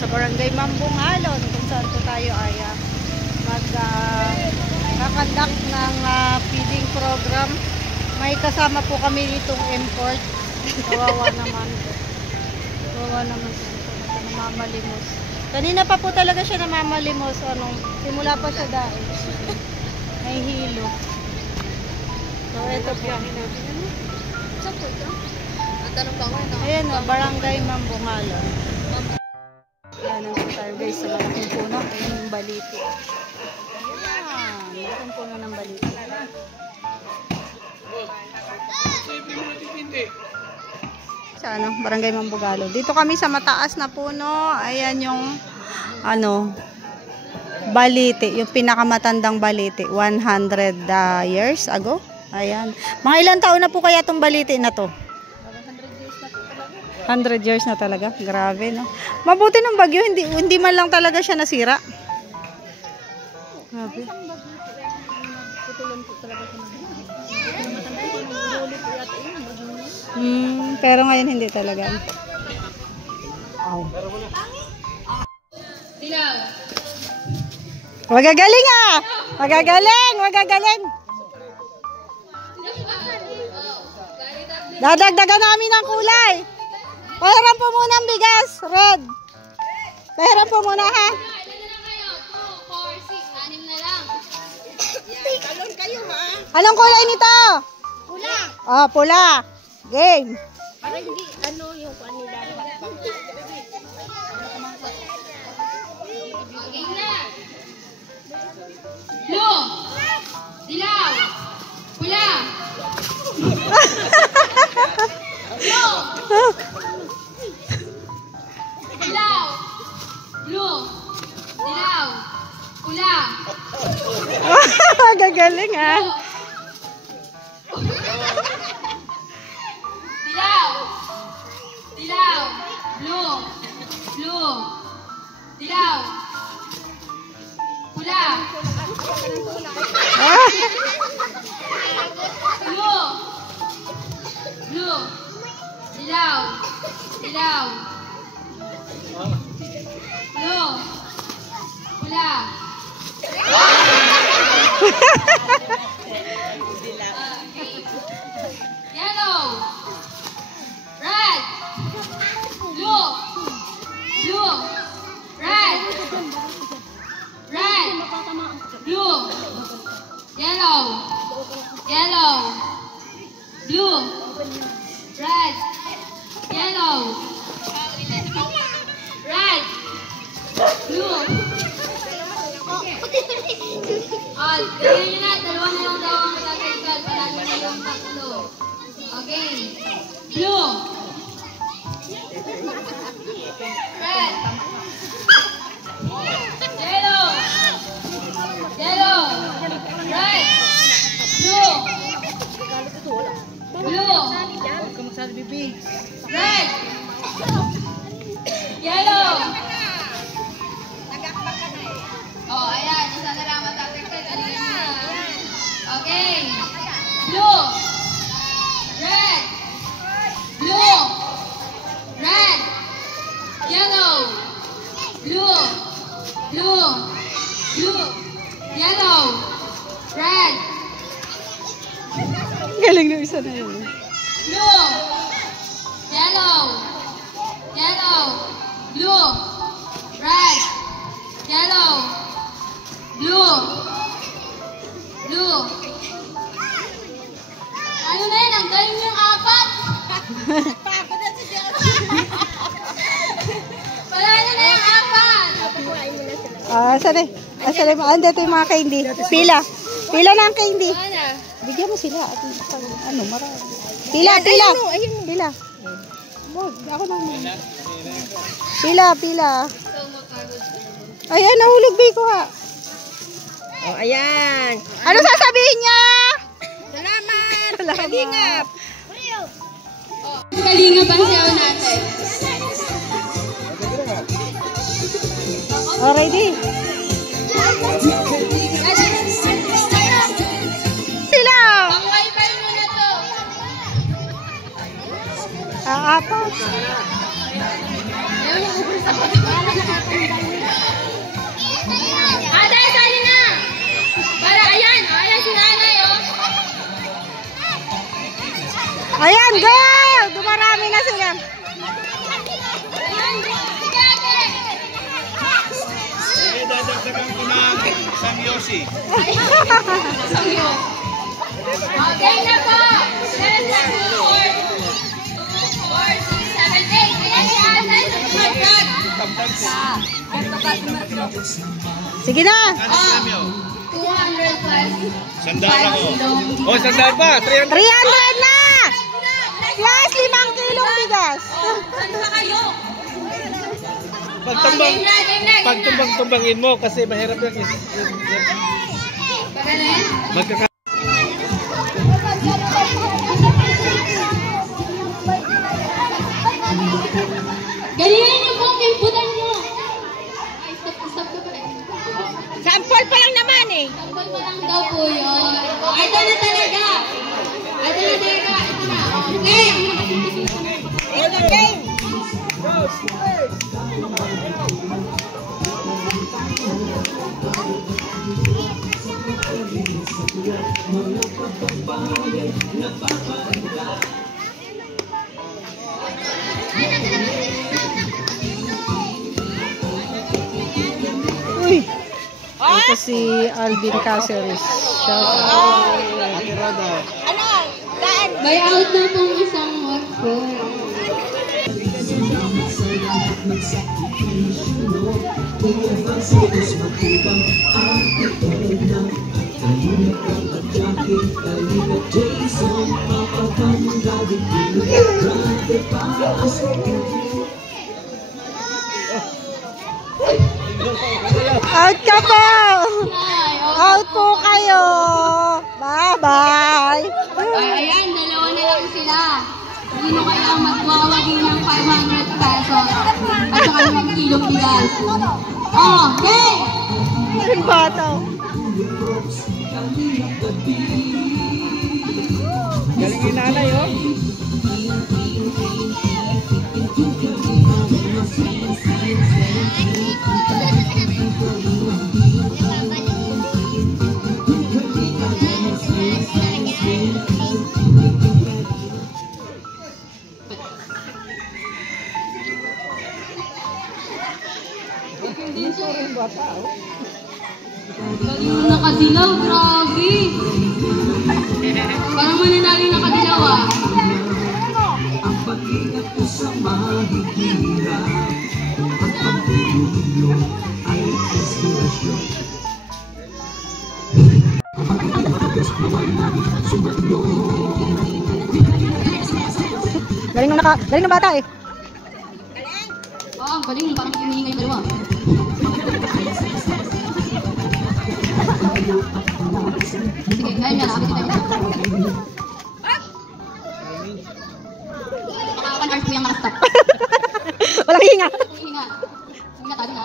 sa Barangay Mambungalon kung saan po tayo ay mag-kakandak ng feeding program. May kasama po kami ditong import. Kawawa naman. Kawawa naman siya. Namamalimos. Kanina pa po talaga siya namamalimos. Simula pa siya dahil. May hilo. So, ito po. Saan po ito? Ang tanong ba ko ito? Ayan o, Barangay Mambungalon. Ayan po tayo guys sa malaking puno. Ayan yung baliti. Ayan. Malaking puno ng baliti. Sa Barangay Mambungalon. Dito kami sa mataas na puno. Ayan yung baliti. Yung pinakamatandang baliti. 100 years ago. Ayan. Mga ilang taon na po kaya itong baliti na to? 100 years na talaga. Grabe, no? Mabuti ng bagyo. Hindi man lang talaga siya nasira. Grabe. Pero ngayon hindi talaga. Magagaling ah! Magagaling! Magagaling! Dadagdagan namin ng kulay. Pahiram po muna ang bigas. Red. Pahiram po muna ha. Ilan na lang kayo? 2, 4, 6, 6 na lang. Talon kayo ha. Anong kulay nito? Pula. Oh, pula. Game. Para hindi yung kanila. Okay na. Blue. Dilaw. Pula. Blue. Dilaw. Blue. Dilaw. Pula. Gagaling ah. Dilaw. Dilaw. Blue. Blue. Dilaw. Pula. Blue. Blue. Dilaw. Dilaw. Blue. Pula. Yellow. Red. Blue. Blue. Red. Red. Blue. Yellow. Yellow. Blue. Red. Yellow. Red. Blue. Tingnan nyo na. Dalawa na lang daw ang tatagkal. Palagi na yung tatlo. Okay. Blue. Red. Yellow. Yellow. Red. Blue. Blue. Red. Yellow. Oh, ayan. Isa na lang matatagkal. Okay. Blue. Red. Blue. Red. Yellow. Blue. Blue. Blue. Yellow. Red. Galing na isa na yun. Blue. Yellow. Yellow. Blue. Red. Yellow. Blue. Blue. Ano na yun? Ang galing yung apat. Palalo na yung apat. Sali. Sali mo. Andito yung mga candy. Pila. Pila na ang candy. Bigyan mo sila. Marami. Pila. Pila. Ako na muna. Pila. Ayan, nahulog ko ha. Oh, ayan. Ano sasabihin niya? Salamat. Kalingap. Kalingap ang siyaw natin. Oh, ready? Sila. Pang-wifi mo na to. Apat. Ayaw niya ubus ako. Ayan, go! Dumarami na sila. Ay, dadagdagan ko ng isang Yoshi. Okay na po. 7, 2, 4, 6, 7, 8. Ayan si Ate. Sige na. Ano premyo? 200 plus. Sandaan ako. Oh, sandaan pa. 300. 300 na! Plus 5 kilong bigas. Saan ba kayo? Pagtumbang, Game na. pagtumbang-tumbangin mo kasi mahirap yan. Pagaling. Magkaka... Galingan niyo po ang imputan niyo. Ay, stop ka pa. Sample pa lang naman eh. Sample pa lang daw po yun. Ito na talaga. Ito na. Okay. Ito na game. Uy. Ito si Alvin Caceres. Shout out. Ano? Saan? Buy out na pong isang hotspot. Out ka po! Out po kayo! Bye-bye! Ayan, dalawa na lang sila. Sino kaya magwawagi ng 500 pesos at saka ng kilong bigas? Okay! Yung bata. Galing yung nanay, oh. Galing nakadilaw, grabe. Parang mananalo nakadilaw ah. Galing ng bata eh. Oo, ang galing. Parang humihinga yung dalawa. Sige, ayun na. Nakakita tayo. Baka 1 hour po yung makastop. Walang hinga. Humihinga. Humihinga tayo na.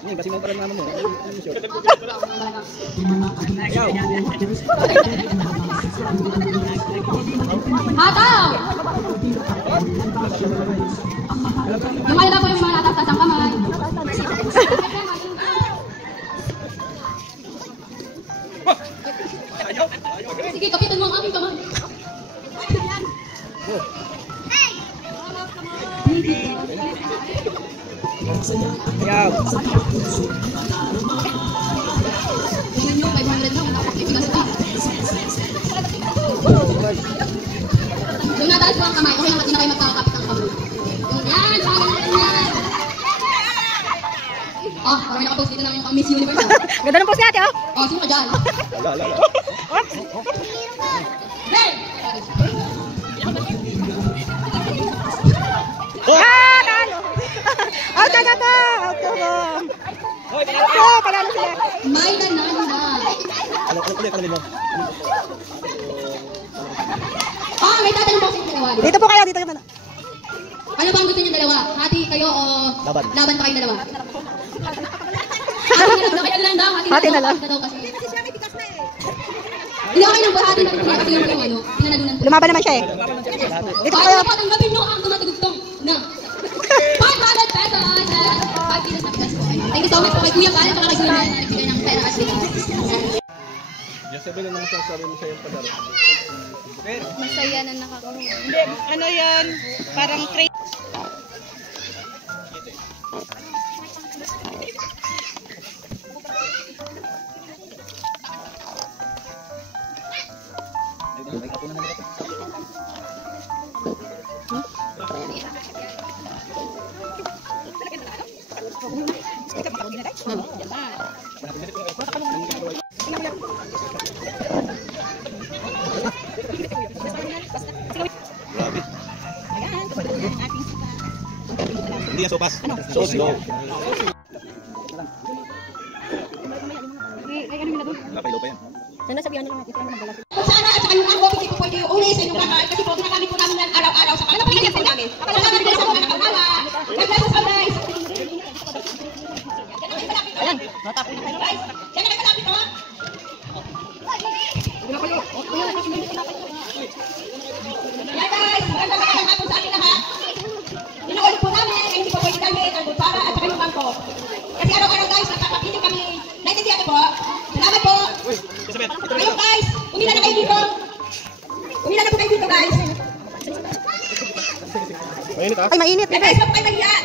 Hindi, kasi mo pala naman mo. Hataw! Yung malala po yung mga natas ang kamay. Sige, kapitan mo ang aking kamay. Yaw. Tingnan nyo, 500 lang. Napakitigas pa. Yung nataas po ang kamay, okay lang pati na kayo magkakapit ang kamay. Yung yan, pangalan yan. Oh, parang may nakapost dito ng Miss Universe. Ganda ng post natin oh. Oh, sino ka dyan? Hey! Ah, talo. Out na po. Out na po. Out, panalo sila. May nanalo na. Ah, may tatanong po sa inyo dalawa. Dito po kayo, dito yung ano. Ano ba ang gusto niyo dalawa? Hati kayo o laban pa kayo dalawa? Hati na lang daw. Hati na lang. Daw kasi. Hindi okay nang bahati na kasi yung ano, pinanalunan. Lumaban naman siya eh. Dito po kayo. Ay, tanggapin nyo ang tumatugtong na 500 pesos at 5 kilos na bigas po. Thank you so much po kay Kuya Karen at kay Kuya Nan na nagbigay ng pera at bigas. Sabi na naman sasabi mo sa'yo padaro. Masaya na nakakaroon. Hindi, ano yan? Parang crate. Grabe. Hindi yan sopas. Sauce low. Lapay low pa yan. Sana sabihan na lang natin. Kung saan at saka yung ako, hindi po pwede uli sa inyong bahay kasi po ginagamit po namin yan araw-araw sa kanila. Pinagyan po namin. Salamat guys sa mga nakakalawa. God bless us all guys. Ayan, matapos na guys. Yan na kalapit o. Yan guys, magandang hapon sa ating lahat. Inuulit po namin na hindi po pwede gamit ang butara at saka yung bangko. Kasi araw-araw guys, nakakapili kami. Naintindihan po. Salamat po. Ayun guys, umila na kayo dito. Umila na po kayo dito guys. Mainit ha? Ay, mainit. Guys, huwag kayo nagyan.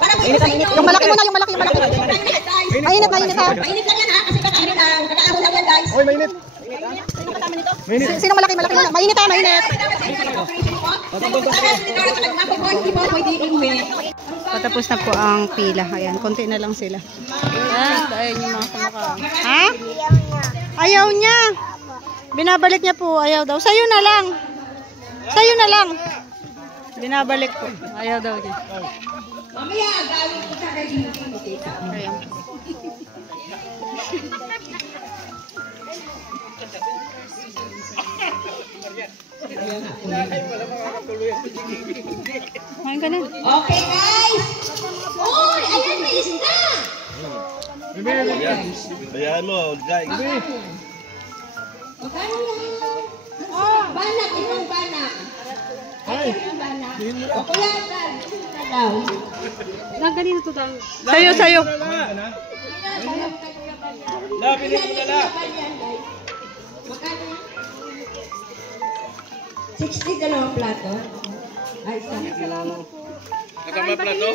Para po sa inyo. Yung malaki muna, yung malaki. Mainit, mainit ha. Mainit lang yan ha, kasi kakaano lang. Kakaano lang yan guys. Oy, mainit. Sino malaki muna? Mainit ha, mainit. Patapos na po ang pila. Ayan, konti na lang sila. Ayan yung mga kumakain. Ha? Ayaw niya. Binabalik niya po. Ayaw daw. Sa'yo na lang. Sa'yo na lang. Binabalik po. Ayaw daw niya. Mamaya, gawin ko sa kayo. Ayan. Kain ka na. Okay guys. Uy, ayan may isda. Bayaan mo, guys. Magkano yan? Oh, banak, itong banak. Ay, itong banak. O kuya, daw. Ganito to daw. Sa'yo, sa'yo. Lapili mo na lang. Magkano yan? 60 dalawang plato. Ay, sorry. Kasama plato?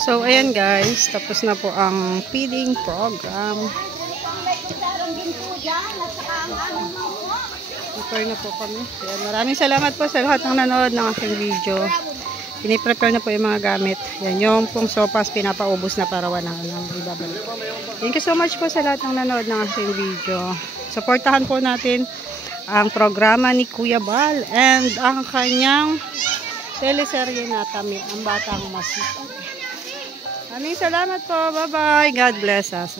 So, ayan guys. Tapos na po ang feeding program. Prepare na po kami. Ayan, maraming salamat po sa lahat ng nanood ng aking video. Piniprepare na po yung mga gamit. Yan yung pong sopas pinapaubos na para walang ibabalik. Thank you so much po sa lahat ng nanood ng aking video. Supportahan po natin ang programa ni Kuya Bal and ang kanyang teleserye na Tami, ang Batang Masipag. Maraming salamat po. Bye-bye. God bless us.